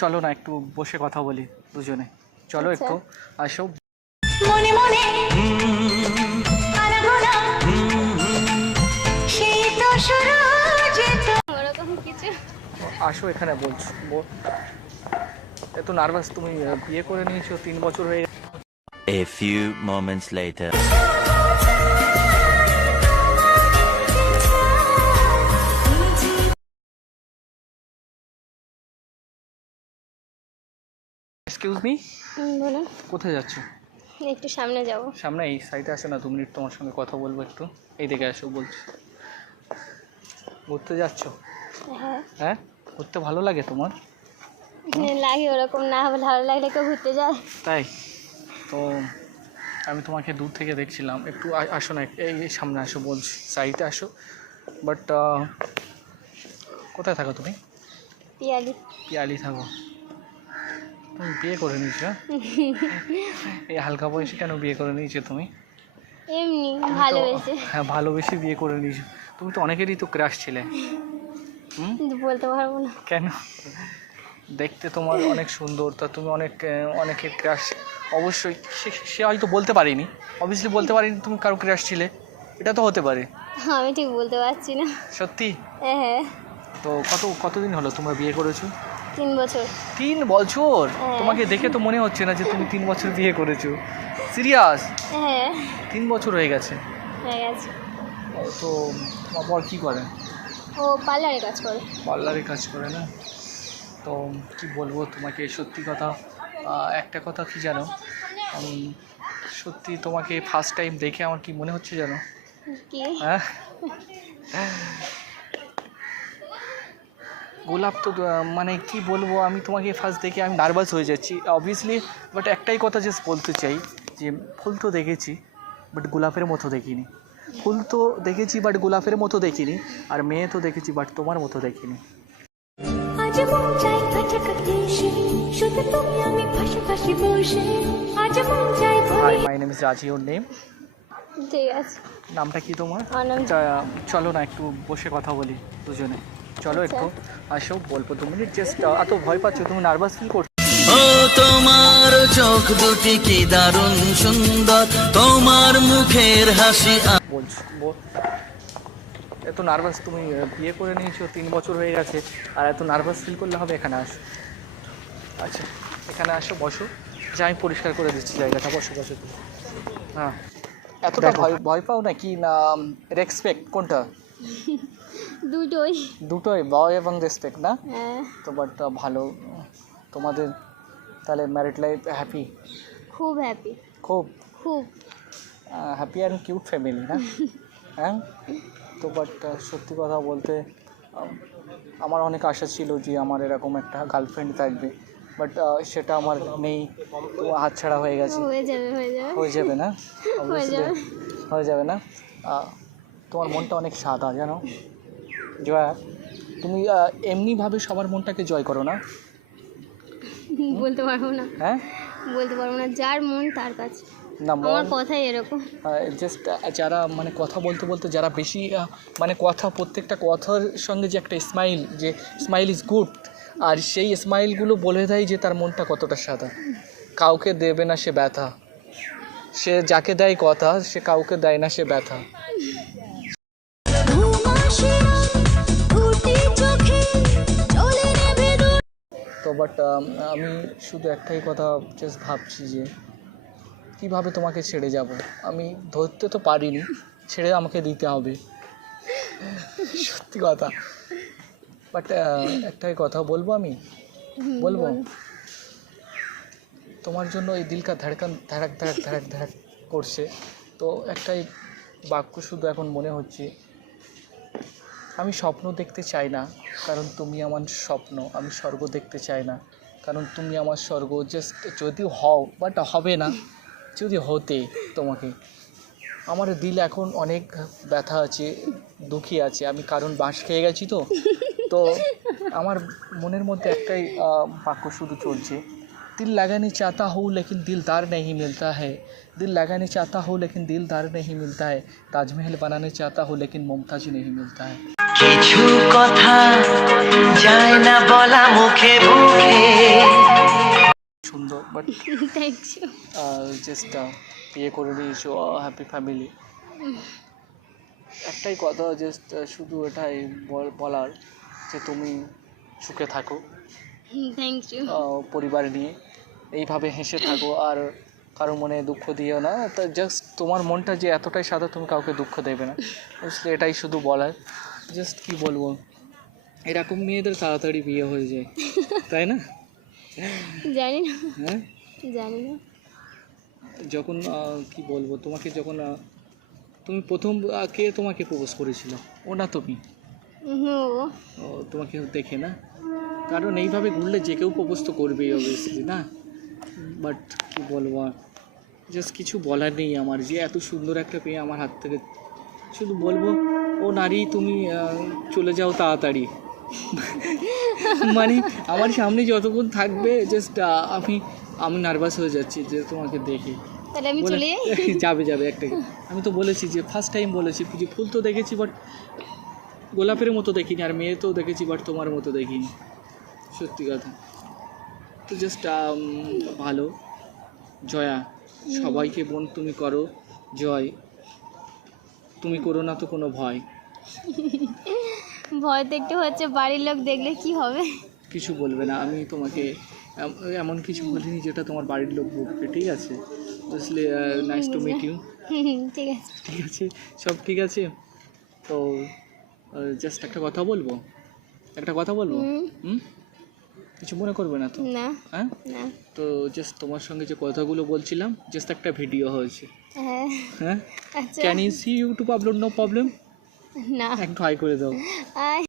চলো না একটু বসে কথা বলি দুজনে, চলো একটু আসো। মনে মনে আনাগোনা সেই তো শুরু যেত ওরকম কিছু। আসো এখানে বলছো, এত নার্ভাস তুমি? বিয়ে করে নিয়েছো, 3 বছর হয়ে গেছে। A few moments later. Excuse me, বলো। কোথায় যাচ্ছ? একটু সামনে যাব। সামনে এই সাইডে আসো না, 2 মিনিট তোমার সঙ্গে কথা বলবো একটু। এই দিকে আসো বলছি। ঘুরতে যাচ্ছ? হ্যাঁ হ্যাঁ, ঘুরতে ভালো লাগে তোমার? লাগে, ওরকম না ভালো লাগলে কেউ ঘুরতে যায়? তাই তো আমি তোমাকে দূর থেকে দেখছিলাম, একটু আসো না, এই সামনে আসো বলছি, সাইডে আসো। বাট কোথায় থাকো তুমি? পিয়ালি। পিয়ালি থাকো? তুমি বিয়ে করে নিয়েছো? এই হালকা বয়সে কেন বিয়ে করে নিয়েছো তুমি? এমনি ভালোবেসে। হ্যাঁ, ভালোবেসে বিয়ে করে নিয়েছো। তুমি তো অনেকেরই তো ক্রাশ ছিলে। কিন্তু বলতে পারবো না। কেন? দেখতে তোমার অনেক সুন্দর, তা তুমি অনেকের ক্রাশ। অবশ্যই সে হয়তো বলতে পারিনি, অবভিয়াসলি বলতে পারিনি তুমি কারো ক্রাশ ছিলে, এটা তো হতে পারে। আমি ঠিক বলতে পারছি না। সত্যি? হ্যাঁ। তো কতদিন হলো তোমরা বিয়ে করেছো? 3 বছর। 3 বছর? হ্যাঁ। তোমাকে দেখে তো মনে হচ্ছে না যে তুমি 3 বছর বিয়ে করেছো। সিরিয়াস? হ্যাঁ 3 বছর হয়ে গেছে? হয়ে গেছে। তো তোমার বর কী করে? ও পার্লারে কাজ করে। পার্লারে কাজ করে না? তো কী বলবো তোমাকে, সত্যি কথা, একটা কথা কি জানো, আমি সত্যি তোমাকে ফার্স্ট টাইম দেখে আমার কি মনে হচ্ছে জানো? কি? হ্যাঁ, গোলাপ তো মানে কি বলবো, আমি তোমাকে ফার্স্ট দেখে আমি নার্ভাস হয়ে যাচ্ছি অবভিয়াসলি। বাট একটাই কথা জাস্ট বলতে চাই যে ফুল তো দেখেছি বাট গোলাপের মতো দেখিনি। ফুল তো দেখেছি বাট গোলাপের মতো দেখিনি, আর মেয়ে তো দেখেছি বাট তোমার মতো দেখিনি। হাই, মাই নেম ইজ রাজি, ওর নেম? ঠিক আছে। নামটা কি তোমার? আনন্দ। চলো না একটু বসে কথা বলি দুজনে, চলো একটু আসো, বলবো 2 মিনিট জাস্ট। এত ভয় পাচ্ছ তুমি, নার্ভাস ফিল করছো? ও তোমার চোখ দুটি কি দারুণ সুন্দর, তোমার মুখের হাসি। বলছো এত নার্ভাস তুমি? বিয়ে করে নিয়েছো, 3 বছর হয়ে গেছে, আর এত নার্ভাস ফিল করলে হবে? এখানে আসো। আচ্ছা এখানে আসো, বসো, যে আমি পরিষ্কার করে দিচ্ছি জায়গাটা, বসো বসো তুমি। হ্যাঁ, এতটা ভয় পাও নাকি না রেসপেক্ট, কোনটা? দুটোই, ভয় এবং রেসপেক্ট না? হ্যাঁ। তো বাট ভালো। তোমাদের তাহলে ম্যারিড লাইফ হ্যাপি? খুব হ্যাপি। খুব খুব হ্যাপি অ্যান্ড কিউট ফ্যামিলি না? হ্যাঁ। তো বাট সত্যি কথা বলতে আমার অনেক আশা ছিল যে আমার এরকম একটা গার্লফ্রেন্ড থাকবে, বাট সেটা আমার নেই, তো হাতছাড়া হয়ে গেছে। হয়ে যাবে না? হয়ে যাবে না? তোমার মনটা অনেক সাদা জানো জয়া, তুমি এমনিভাবে সবার মনটাকে জয় করো না? বলতে পারবো না। হ্যাঁ, বলতে পারবো না, যার মন তার কাছে। না আমার কথাই এরকম। জাস্ট যারা মানে কথা বলতে বলতে যারা বেশি মানে কথা, প্রত্যেকটা কথার সঙ্গে যে একটা স্মাইল, যে স্মাইল ইজ গুড, আর সেই স্মাইলগুলো বলে দেয় যে তার মনটা কতটা সাদা। কাউকে দেবে না সে ব্যথা, সে যাকে দেয় কথা সে কাউকে দেয় না সে ব্যথা। তো বাট আমি শুধু একটাই কথা জাস্ট ভাবছি যে কীভাবে তোমাকে ছেড়ে যাব। আমি ধরতে তো পারিনি, ছেড়ে আমাকে দিতে হবে, সত্যি কথা। বাট একটাই কথা বলবো, আমি বলবো তোমার জন্য এই দিলকা ধড়কন ধড়ক ধড়ক ধড়ক ধড়ক করছে। তো একটাই বাক্য শুধু এখন মনে হচ্ছে, আমি স্বপ্ন দেখতে চাই না কারণ তুমি আমার স্বপ্ন, আমি স্বর্গ দেখতে চাই না কারণ তুমি আমার স্বর্গ। জাস্ট যদি হও, বাট হবে না, যদি হতে তোমাকে। আমার দিল এখন অনেক ব্যথা আছে, দুঃখী আছে, আমি কারণ বাঁশ খেয়ে গেছি। তো আমার মনের মধ্যে একটাই বাক্য শুধু চলছে, दिल लगाने चाहता हूँ लेकिन दिलदार नहीं मिलता है, दिल लगाने चाहता हूँ लेकिन दिलदार नहीं मिलता है, ताजमहल बनाने चाहता हूँ लेकिन मुमताज नहीं मिलता है। কিছু কথা যায় না বলা মুখে বাট থ্যাংক ইউ। জাস্ট বিয়ে করে নিয়েছো, হ্যাপি ফ্যামিলি। একটাই কথা, জাস্ট শুধু এটাই বলার যে তুমি সুখে থাকো থ্যাংক ইউ। পরিবার নিয়ে, এইভাবে হেসে থাকো, আর কারো মনে দুঃখ দিও না। তা জাস্ট তোমার মনটা যে এতটাই সাদা, তুমি কাউকে দুঃখ দেবে না, বুঝলে? এটাই শুধু বলার। জাস্ট কি বলবো, এরকম মেয়েদের তাড়াতাড়ি বিয়ে হয়ে যায়, তাই না? জানি না, হ্যাঁ, জানি না। যখন কি বলবো তোমাকে, যখন তুমি প্রথম কে তোমাকে প্রপোজ করেছিল? ও না তুমি? ও তোমাকে দেখে না, কারণ এইভাবে ঘুরলে যে কেউ প্রপোজ তো করবেই অবভিয়াসলি, না? বাট কি বলবো, জাস্ট কিছু বলার নেই আমার, যে এত সুন্দর একটা মেয়ে আমার হাত থেকে, শুধু বলবো ও নারী তুমি চলে যাও তাড়াতাড়ি। মানে আমার সামনে যতক্ষণ থাকবে জাস্ট আমি নার্ভাস হয়ে যাচ্ছি যে তোমাকে দেখে। তাহলে আমি চলে যাই? যাবে একটা, আমি তো বলেছি যে ফার্স্ট টাইম বলেছি যে ফুল তো দেখেছি বাট গোলাপের মতো দেখিনি, আর মেয়ে তো দেখেছি বাট তোমার মতো দেখিনি, সত্যি কথা। তো জাস্ট ভালো। জয়া, সবাইকে বোন তুমি করো, জয় তুমি করো না তো কোনো ভয়। ভয় তো একটু হচ্ছে, বাড়ির লোক দেখলে কি হবে? কিছু বলবে না, আমি তোমাকে এমন কিছু বলিনি যেটা তোমার বাড়ির লোক বলবে, ঠিক আছে? বুঝলে? Nice to meet you. ঠিক আছে। ঠিক আছে, সব ঠিক আছে। তো জাস্ট একটা কথা বলবো, হুম? কিছু মনে করবে না তো? না হ্যাঁ, না। তো জাস্ট তোমার সঙ্গে যে কথাগুলো বলছিলাম, জাস্ট একটা ভিডিও হয়েছে। হ্যাঁ হ্যাঁ, আচ্ছা। Can you see YouTube upload? No problem. না, একটু হাই করে দাও। আয়